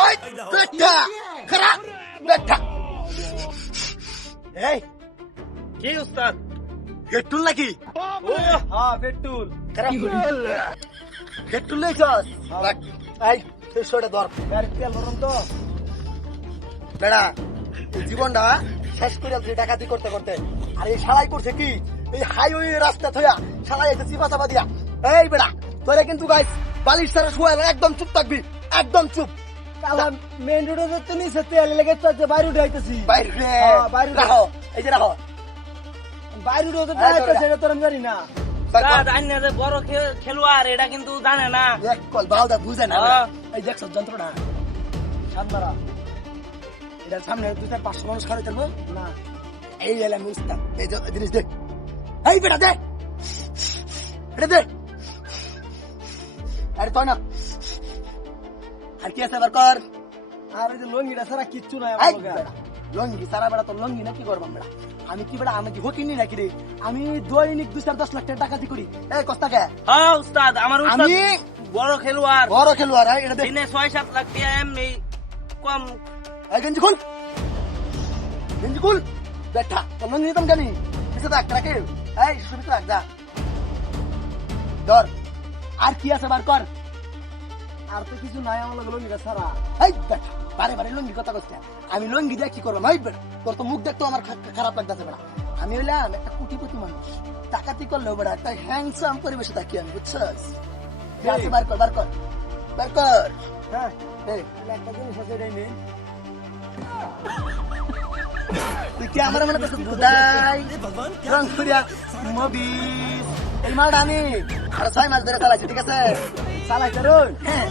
এই বেটা খারাপ বেটা এই কি উস্তাদ? পেট্রোল নাকি হ্যাঁ পেট্রোল। খারাপ পেট্রোল নেই চল এই শেষটা ধর গাড়ি তেল ভরুন তো। বেড়া এই জীবনটা শেষ করে দিলি ডাকাতি করতে করতে। আর এই শালাই করছে কি এই হাইওয়ে রাস্তা থইয়া শালাই এসে চিপা চাপা দিয়া। এই বেড়া তোরে কিন্তু গাইস বালিশ ছাড়া শুয়ে একদম চুপ থাকবি, একদম চুপ। কালা মেইন রোডে তো নিচে তেল লেগে তো বাইরে উঠে আইতেছি। বাইরে বাইরে রাখো, এই যে রাখো বাইরে উঠে তো আইতেছে, এটা তো আমি জানি না। বড় খেলোয়াড় এটা কিন্তু জানে না। এক কল বাউদা বুঝে না। হ্যাঁ। এই দেখছো যন্ত্রটা সামনারা এটার সামনে 200-500 মানুষ খাড়ি থাকবো না। এই এলাম উস্তাদ এই জিনিস দেখ। এই বেটা দেখ এটা দেখ। আরে তো না আর কি আছে আবার কর। আর ওই যে লঙ্গিটা ছাড়া কিচ্ছু নাই এই আমার লগে। বেটা, লঙ্গি সারা বেড়া তো লঙ্গি না কি করবাম বেড়া। আমি কি বেড়া আমি কি হকিনি নাকি রে। আমি দৈনিক 2-10 লাখ টাকা ডাকাতি করি। এই কস্তাকে হ্যাঁ উস্তাদ, আমার উস্তাদ আমি বড় খেলোয়াড়। বড় খেলোয়াড়। এটা দেখ দিনে 6-7 লাখ টাকা এমনি কম। এই গেঞ্জি খুল, গেঞ্জি খুল বেটা তো লঙ্গি নিতাম জানি এসে থাক রাখে। এই শুরু রাখ যা ধর। আর কি আছে বার কর। আর তো কিছু নাই আমার লগে লঙ্গিটা ছাড়া। এই বেটা বারে বারে লঙ্গি কথা কইছে। আমি লঙ্গি দিয়ে কি করবো এই বেটা। তোর তো মুখ দেখতো আমার খারাপ লাগতেছে বেটা। আমি হইলাম একটা কোটিপতি মানুষ, ডাকাতি করলেও বেটা একটা হ্যান্ডসাম পরিবেশে থাকি আমি, বুঝছস। কি আছে বার কর, বার কর, বার কর। হ্যাঁ এই, তাহলে একটা জিনিস আছে এটাই নেই। তুই কি আমার মনে করছিস দুদাই রং করিয়া মবিস এই মালটা আমি 6 মাস ধরে চালাইছি, ঠিক আছে। চালাইতে রই। হ্যাঁ।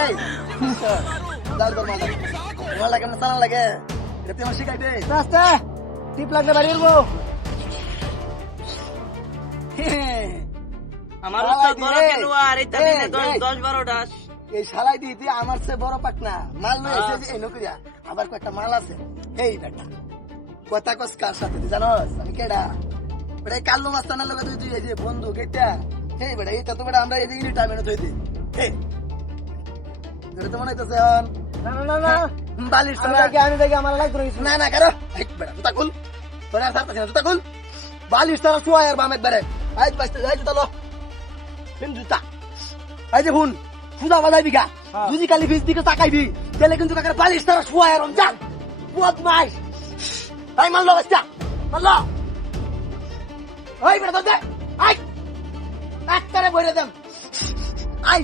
এই দাল কর মালটা, মালটা কেমন চালান লাগে এটা তুই আমার শিখাইবে। রাস্তা টিপ লাগলে বাড়ি উঠবো। আমার শালাই উস্তাদ বড় দিয়ে। খেলোয়াড়, এটা এই, দিনে এই। 10-12টা। এই শালাই দিতে আমার সে বড় পাকনা মাল লয়ে এসে যে এই নকরিয়া আবার কয়েকটা মাল আছে। এই বেটা কথা কস কার সাথে তুই জানোস আমি কেডা। বেটা এই কাল্লু মাস্তানের লগে তুই এই যে বন্ধু এটা। এই বেটা এটা তো বেটা আমরা এই যে ইউনিট টাইমে থই দিই। এই এটা তো মনে হইতেছে না না না না বালিশ আমি দেখি আমার লাইক করে না না কারো। এই বেটা জুতা খুল, তোর আর সারতাছিস না, জুতা খুল। বালিশ তারা শুয়া আর বাম একবারে। এই বাসতে এই জুতা লো ফিন জুতা। এই যে হুন ফুদা বাজাইবি গা, হ্যাঁ। যদি কালি ফিস দিকে তাকাইবি তাহলে কিন্তু কাকার বালিশ তারা শুয়া আর যা বহুত মাই। এই মারলো বাচ্চা মারলো। এই বেটা দে আই একবারে বইরে দেম। আই